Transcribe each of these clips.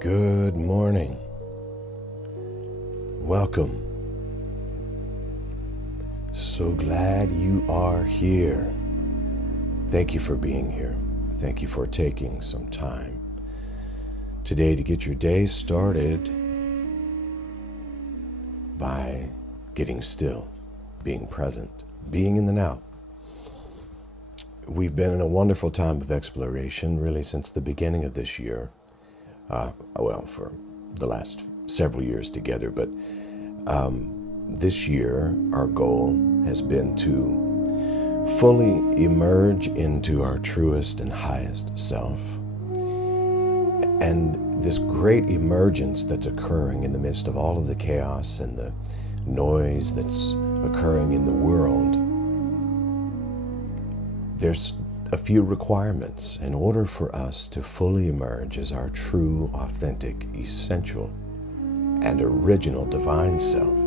Good morning. Welcome. So glad you are here. Thank you for being here. Thank you for taking some time today to get your day started by getting still, being present, being in the now. We've been in a wonderful time of exploration really since the beginning of this year. For the last several years together, but this year our goal has been to fully emerge into our truest and highest self. And this great emergence that's occurring in the midst of all of the chaos and the noise that's occurring in the world, there's a few requirements in order for us to fully emerge as our true, authentic, essential, and original divine self.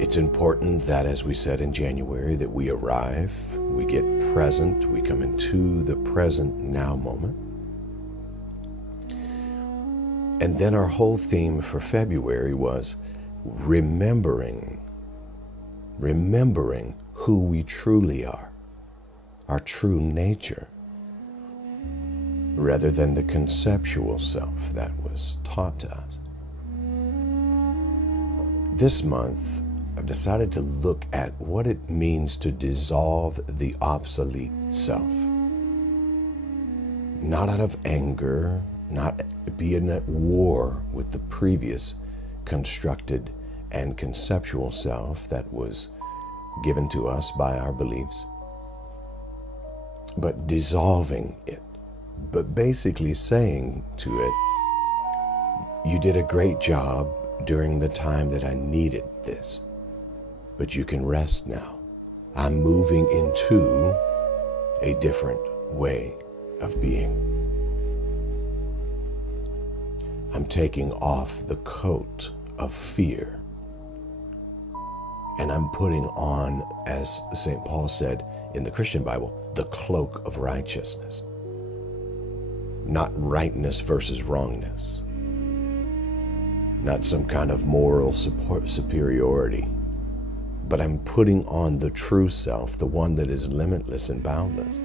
It's important that, as we said in January, that we arrive, we get present, we come into the present now moment. And then our whole theme for February was remembering who we truly are. Our true nature, rather than the conceptual self that was taught to us. This month, I've decided to look at what it means to dissolve the obsolete self. Not out of anger, not being at war with the previous constructed and conceptual self that was given to us by our beliefs, but dissolving it, but basically saying to it, you did a great job during the time that I needed this, but you can rest now. I'm moving into a different way of being. I'm taking off the coat of fear, and I'm putting on, as St. Paul said in the Christian Bible, the cloak of righteousness. Not rightness versus wrongness. Not some kind of moral superiority. But I'm putting on the true self, the one that is limitless and boundless.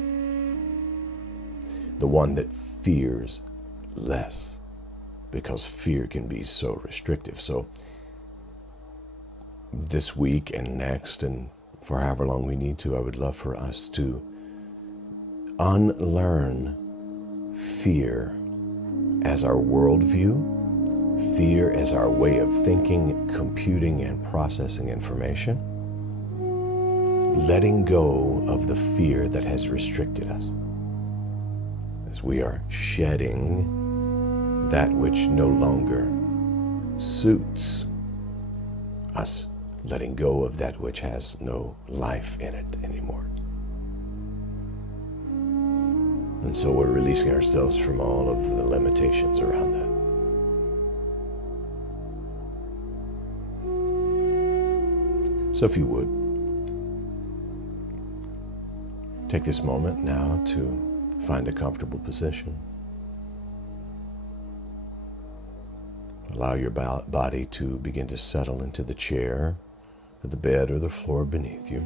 The one that fears less, because fear can be so restrictive. So this week and next, and for however long we need to, I would love for us to unlearn fear as our worldview, fear as our way of thinking, computing, and processing information, letting go of the fear that has restricted us, as we are shedding that which no longer suits us, letting go of that which has no life in it anymore. And so we're releasing ourselves from all of the limitations around that. So if you would, take this moment now to find a comfortable position. Allow your body to begin to settle into the chair, or the bed, or the floor beneath you.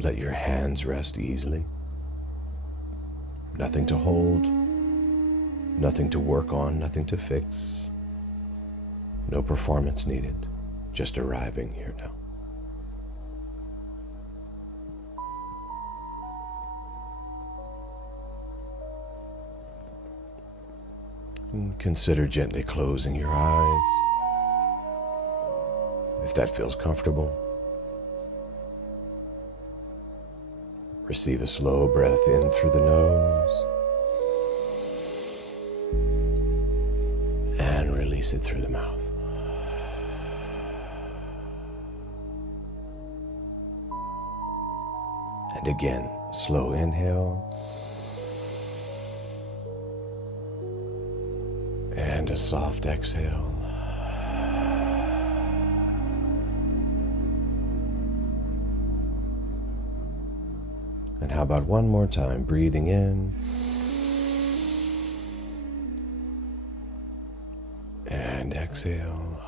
Let your hands rest easily. Nothing to hold, nothing to work on, nothing to fix. No performance needed, just arriving here now. And consider gently closing your eyes, if that feels comfortable. Receive a slow breath in through the nose and release it through the mouth. And again, slow inhale and a soft exhale. about one more time? Breathing in and exhale.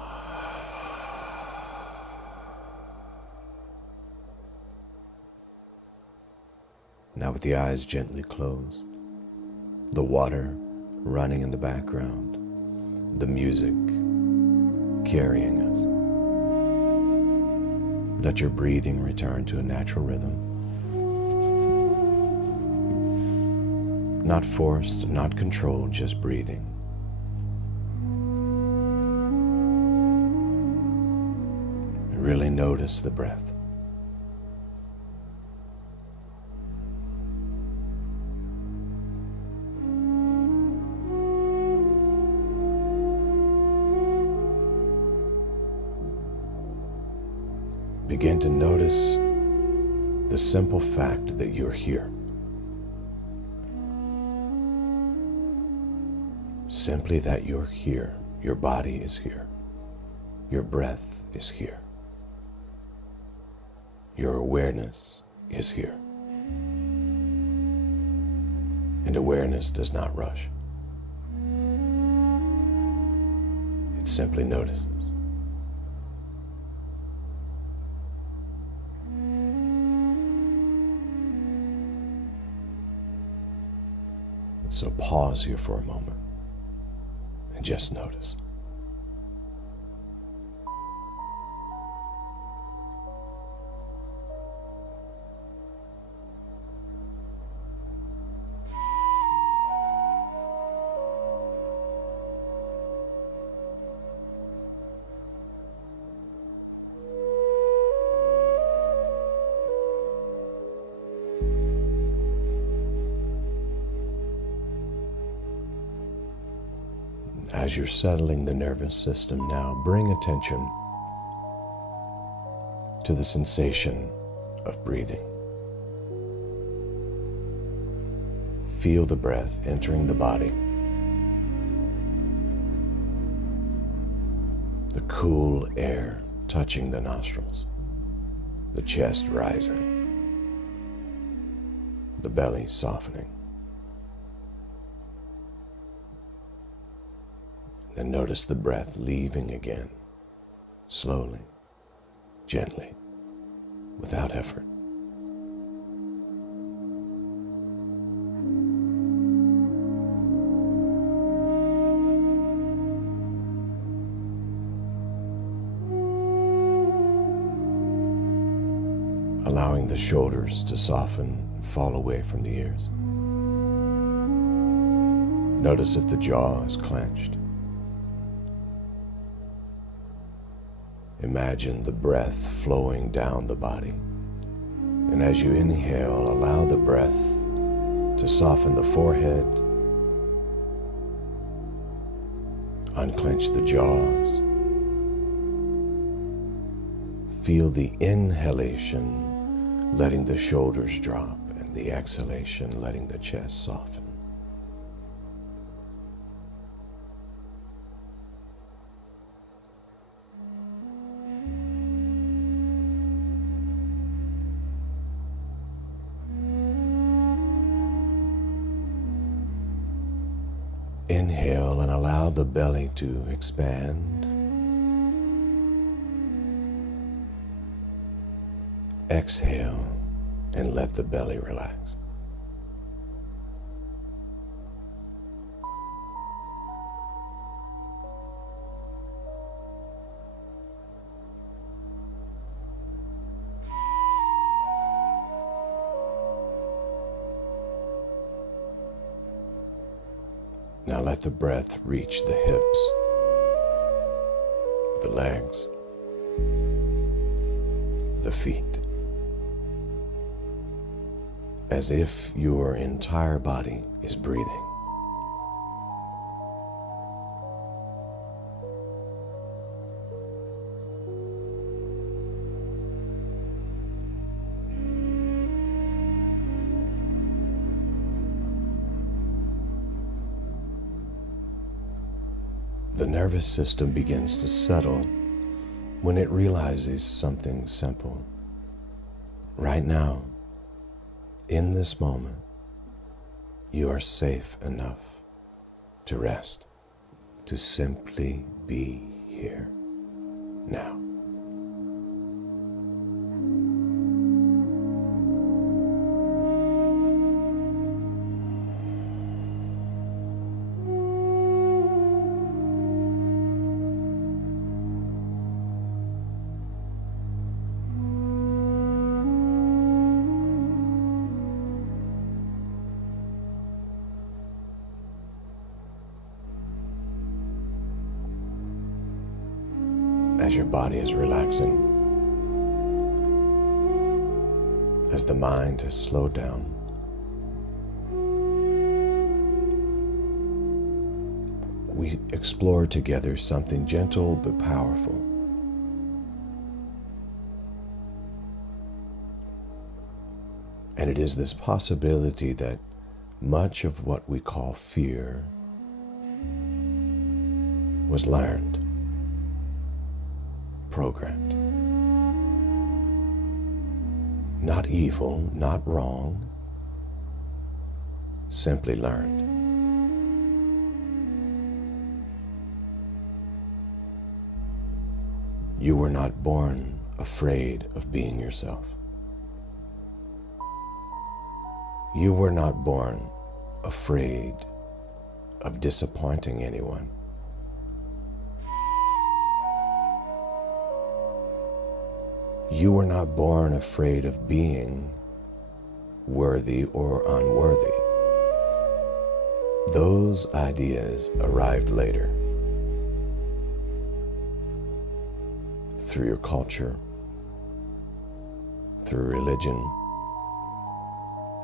Now with the eyes gently closed, the water running in the background, the music carrying us. Let your breathing return to a natural rhythm. Not forced, not controlled, just breathing. Really notice the breath. Begin to notice the simple fact that you're here. Simply that you're here. Your body is here. Your breath is here. Your awareness is here. And awareness does not rush. It simply notices. So pause here for a moment and just notice. As you're settling the nervous system now, bring attention to the sensation of breathing. Feel the breath entering the body. The cool air touching the nostrils. The chest rising. The belly softening. Then notice the breath leaving again, slowly, gently, without effort. Allowing the shoulders to soften and fall away from the ears. Notice if the jaw is clenched. Imagine the breath flowing down the body. And as you inhale, allow the breath to soften the forehead, unclench the jaws. Feel the inhalation, letting the shoulders drop, and the exhalation, letting the chest soften. Inhale and allow the belly to expand. Exhale and let the belly relax. Now let the breath reach the hips, the legs, the feet, as if your entire body is breathing. The nervous system begins to settle when it realizes something simple. Right now, in this moment, you are safe enough to rest, to simply be here now. As your body is relaxing, as the mind has slowed down, we explore together something gentle but powerful. And it is this possibility that much of what we call fear was learned, programmed. Not evil, not wrong, simply learned. You were not born afraid of being yourself. You were not born afraid of disappointing anyone. You were not born afraid of being worthy or unworthy. Those ideas arrived later through your culture, through religion,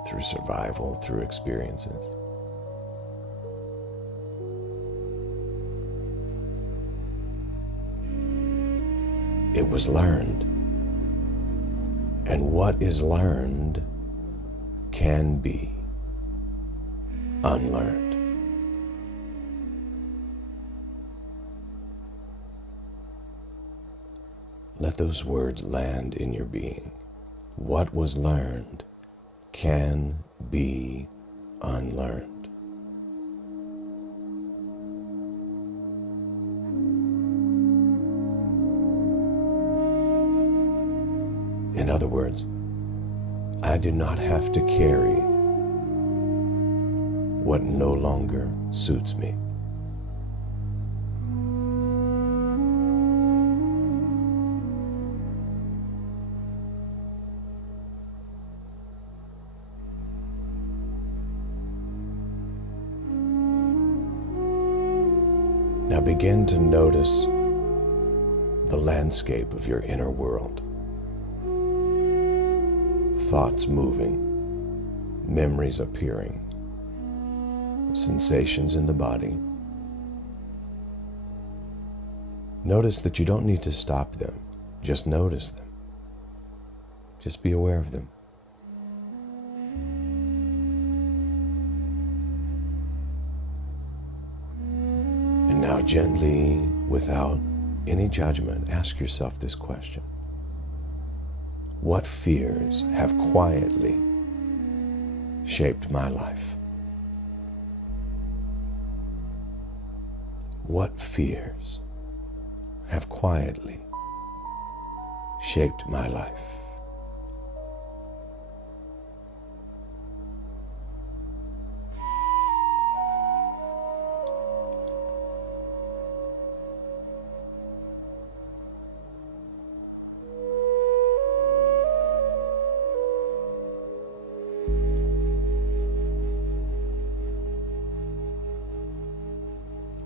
through survival, through experiences. It was learned. And what is learned can be unlearned. Let those words land in your being. What was learned can be unlearned. In other words, I do not have to carry what no longer suits me. Now begin to notice the landscape of your inner world. Thoughts moving, memories appearing, sensations in the body. Notice that you don't need to stop them, just notice them. Just be aware of them. And now gently, without any judgment, ask yourself this question. What fears have quietly shaped my life? What fears have quietly shaped my life?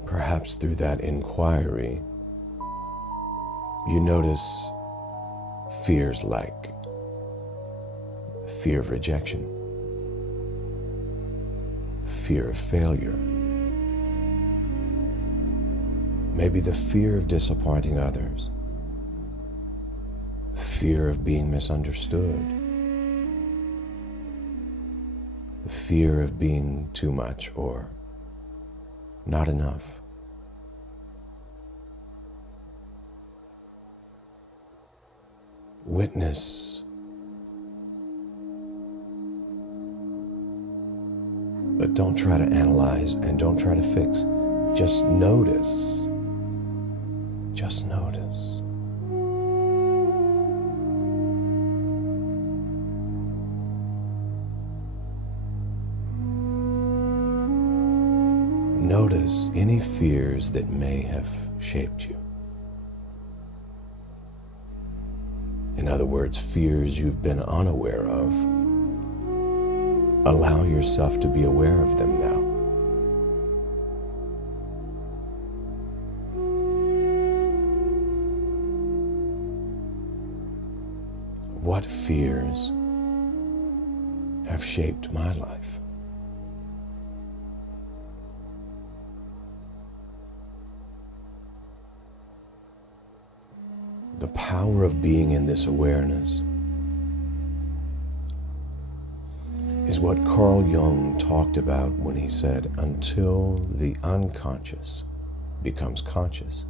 Perhaps through that inquiry, you notice fears like fear of rejection, fear of failure, maybe the fear of disappointing others, fear of being misunderstood, the fear of being too much or not enough. Witness But don't try to analyze and don't try to fix. Just notice. Just notice. Notice any fears that may have shaped you. In other words, fears you've been unaware of. Allow yourself to be aware of them now. What fears have shaped my life? The power of being in this awareness is what Carl Jung talked about when he said, until the unconscious becomes conscious,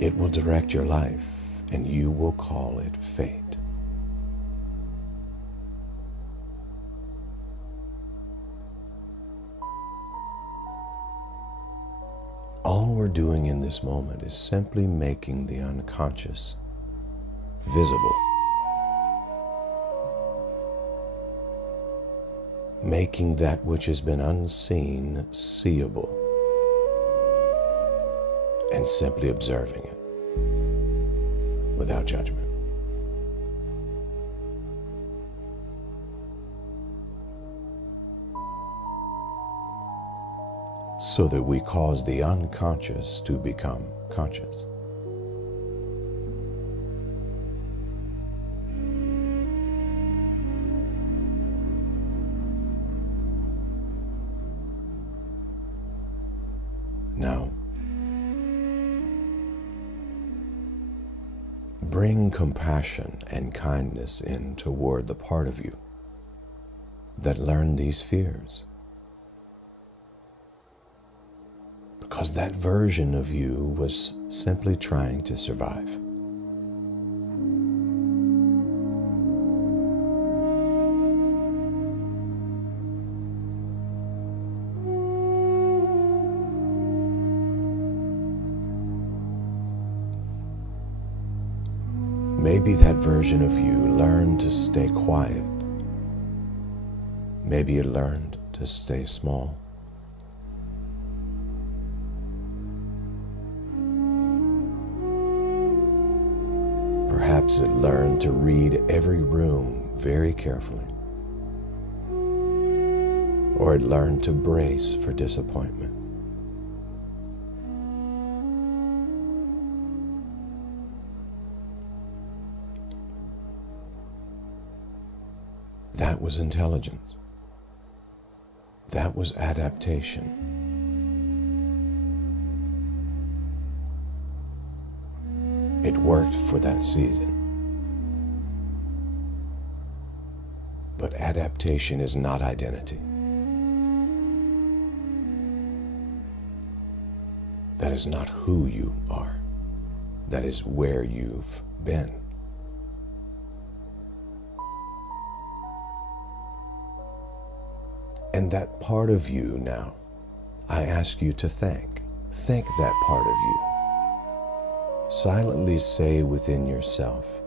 it will direct your life and you will call it fate. All we're doing in this moment is simply making the unconscious visible. Making that which has been unseen seeable. And simply observing it without judgment. So that we cause the unconscious to become conscious. Now, bring compassion and kindness in toward the part of you that learned these fears. Because that version of you was simply trying to survive. Maybe that version of you learned to stay quiet. Maybe it learned to stay small. Perhaps it learned to read every room very carefully. Or it learned to brace for disappointment. That was intelligence. That was adaptation. It worked for that season. But adaptation is not identity. That is not who you are. That is where you've been. And that part of you now, I ask you to thank. Thank that part of you. Silently say within yourself,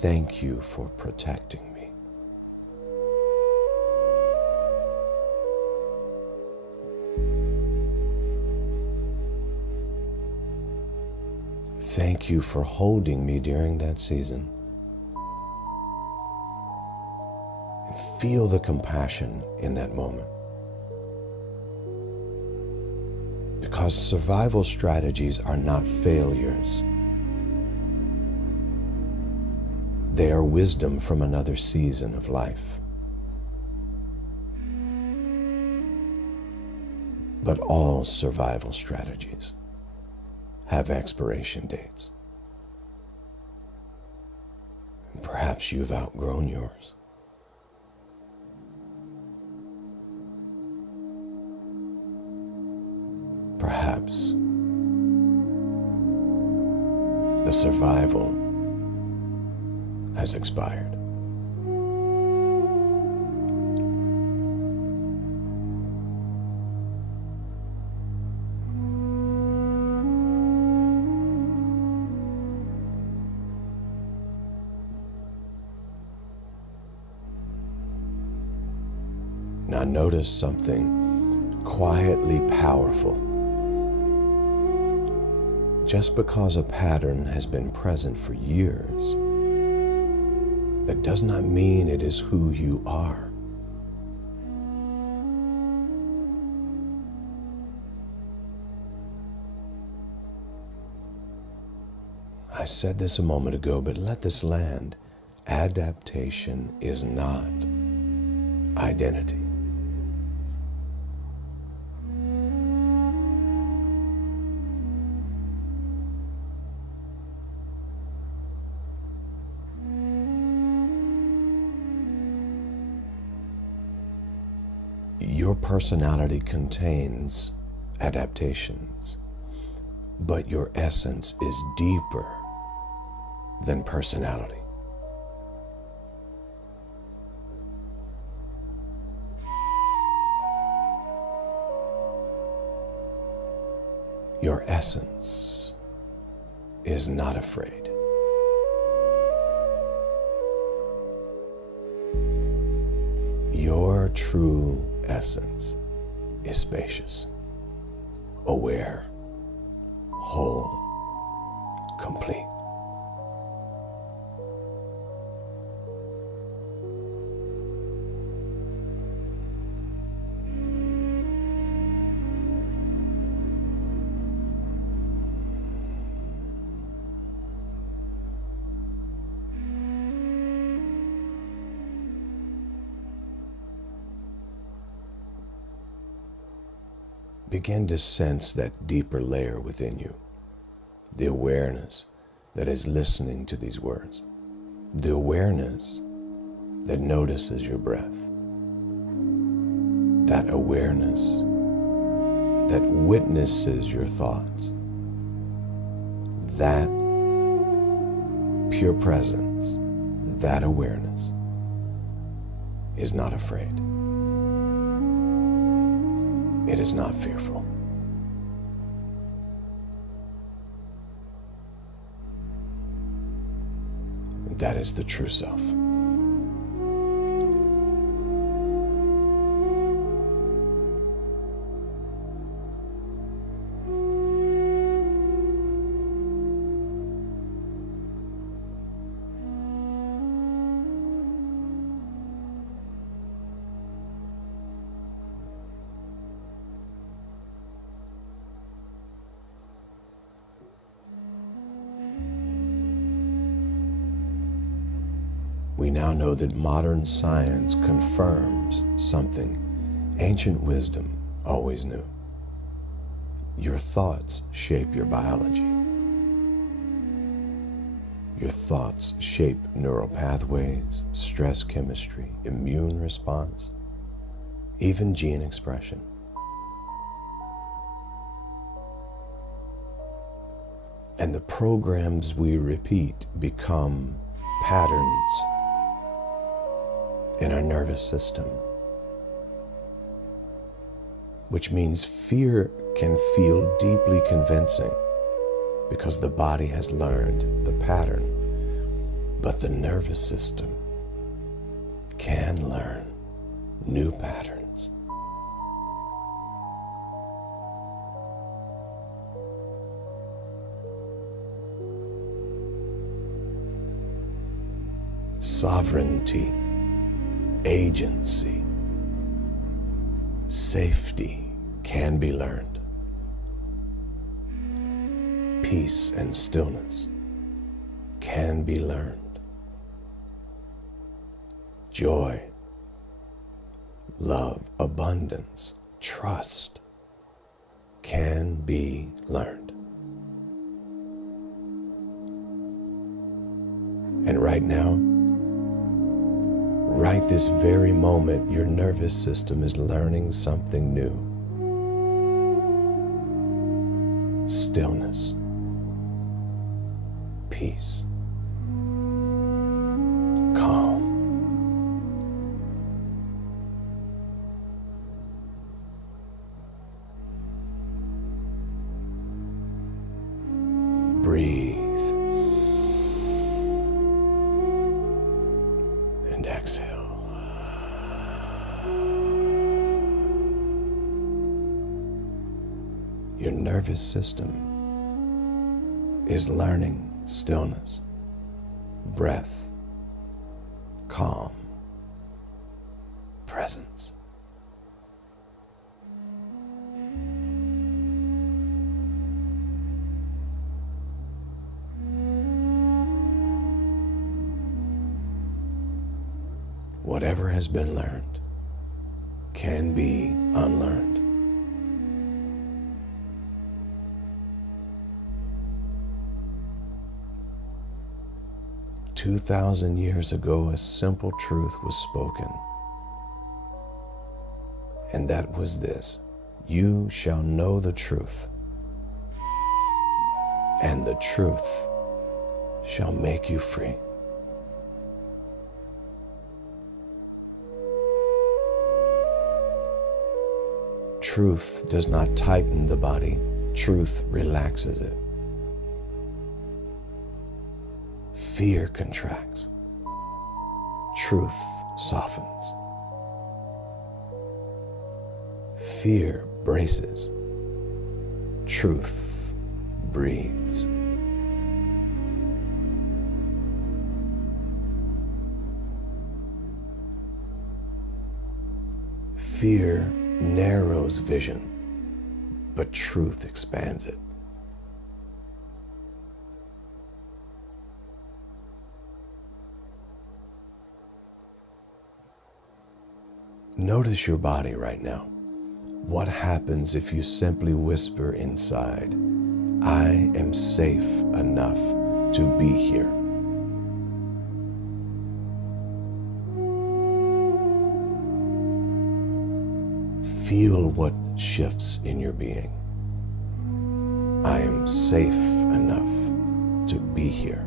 thank you for protecting me. Thank you for holding me during that season. And feel the compassion in that moment. Because survival strategies are not failures. They are wisdom from another season of life. But all survival strategies have expiration dates. And perhaps you've outgrown yours. Perhaps the survival has expired. I notice something quietly powerful. Just because a pattern has been present for years, that does not mean it is who you are. I said this a moment ago, but let this land. Adaptation is not identity. Your personality contains adaptations, but your essence is deeper than personality. Your essence is not afraid. Your true essence is spacious, aware, whole, complete. Begin to sense that deeper layer within you, the awareness that is listening to these words, the awareness that notices your breath, that awareness that witnesses your thoughts, that pure presence, that awareness is not afraid. It is not fearful. That is the true self. We now know that modern science confirms something ancient wisdom always knew. Your thoughts shape your biology. Your thoughts shape neural pathways, stress chemistry, immune response, even gene expression. And the programs we repeat become patterns in our nervous system, which means fear can feel deeply convincing because the body has learned the pattern, but the nervous system can learn new patterns. Sovereignty, agency, safety can be learned. Peace and stillness can be learned. Joy, love, abundance, trust can be learned. And right now, right this very moment, your nervous system is learning something new. Stillness, peace, calm. Breathe and exhale. nervous system is learning stillness, breath, calm, presence. Whatever has been learned can be unlearned. "2,000 years ago, a simple truth was spoken, and that was this: you shall know the truth, and the truth shall make you free." Truth does not tighten the body, truth relaxes it. Fear contracts, truth softens. Fear braces, truth breathes. Fear narrows vision, but truth expands it. Notice your body right now. What happens if you simply whisper inside, "I am safe enough to be here"? Feel what shifts in your being. I am safe enough to be here.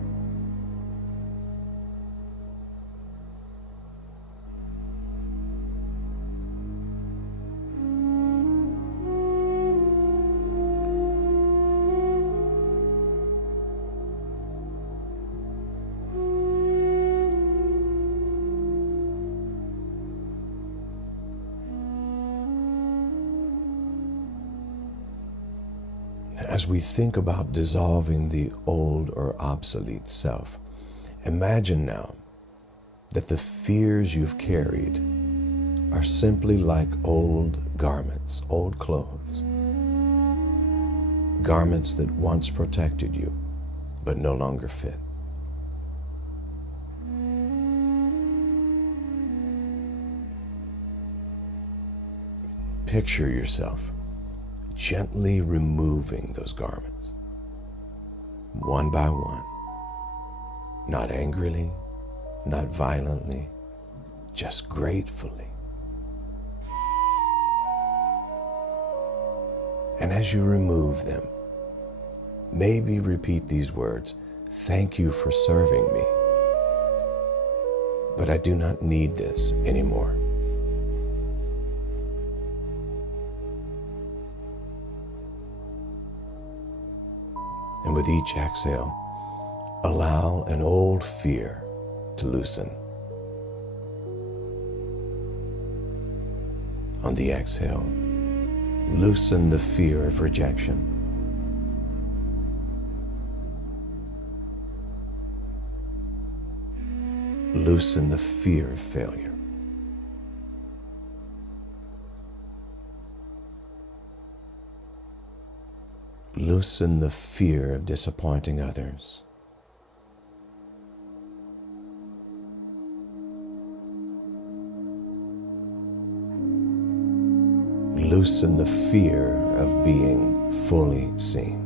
As we think about dissolving the old or obsolete self, imagine now that the fears you've carried are simply like old garments, old clothes. Garments that once protected you, but no longer fit. Picture yourself gently removing those garments, one by one, not angrily, not violently, just gratefully. And as you remove them, maybe repeat these words: "Thank you for serving me, but I do not need this anymore." And with each exhale, allow an old fear to loosen. On the exhale, loosen the fear of rejection. Loosen the fear of failure. Loosen the fear of disappointing others. Loosen the fear of being fully seen.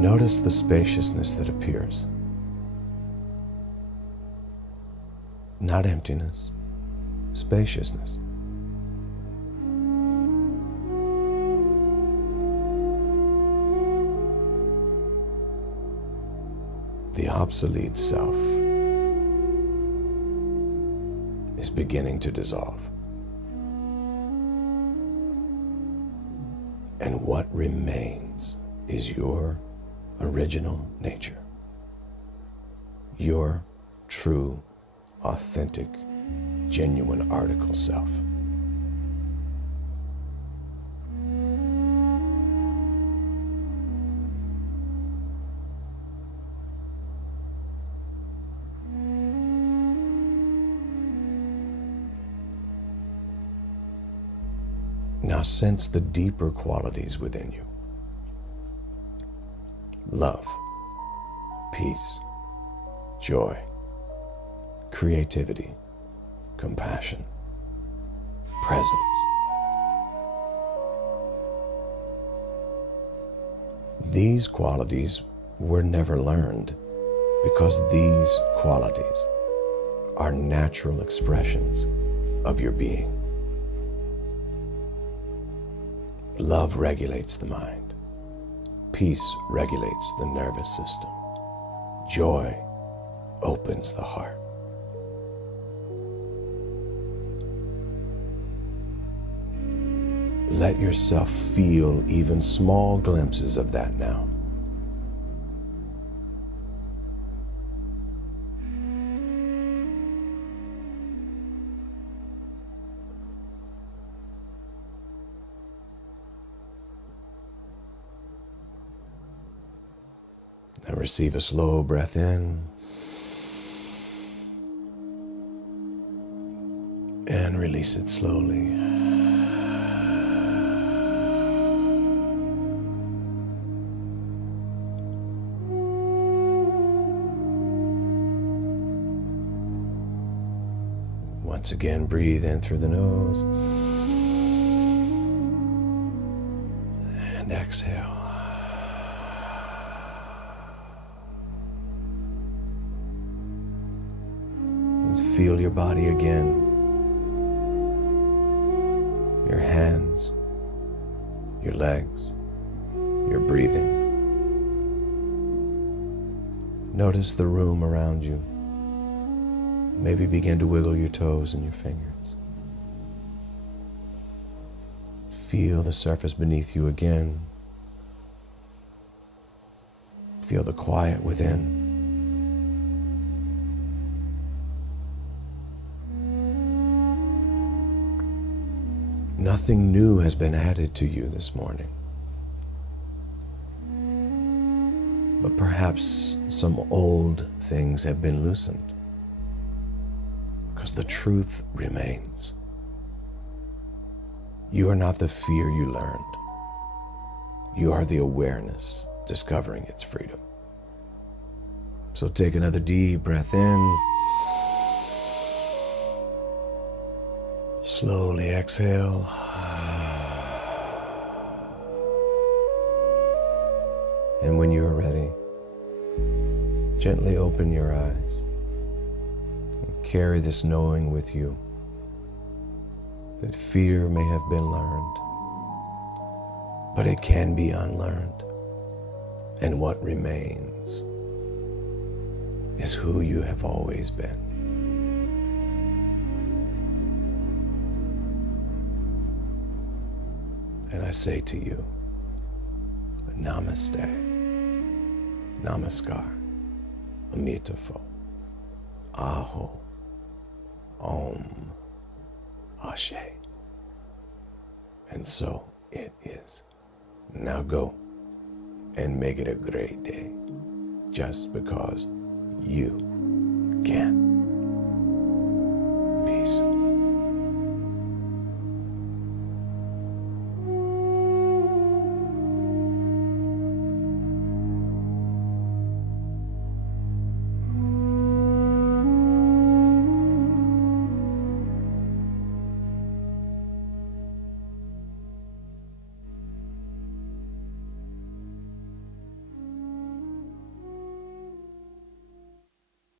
Notice the spaciousness that appears. Not emptiness, spaciousness. The obsolete self is beginning to dissolve. And what remains is your original nature. your true, authentic, genuine article self. Now sense the deeper qualities within you. Love, peace, joy, creativity, compassion, presence. These qualities were never learned because these qualities are natural expressions of your being. Love regulates the mind. Peace regulates the nervous system. Joy opens the heart. Let yourself feel even small glimpses of that now. Now receive a slow breath in and release it slowly. Once again, breathe in through the nose and exhale. Feel your body again, your hands, your legs, your breathing. Notice the room around you. Maybe begin to wiggle your toes and your fingers. Feel the surface beneath you again. Feel the quiet within. Nothing new has been added to you this morning, but perhaps some old things have been loosened, because the truth remains. You are not the fear you learned. You are the awareness discovering its freedom. So take another deep breath in. Slowly exhale. And when you're ready, gently open your eyes and carry this knowing with you that fear may have been learned, but it can be unlearned. And what remains is who you have always been. And I say to you, Namaste, Namaskar, Amitabha, Aho, Om, Ashe. And so it is. Now go and make it a great day, just because you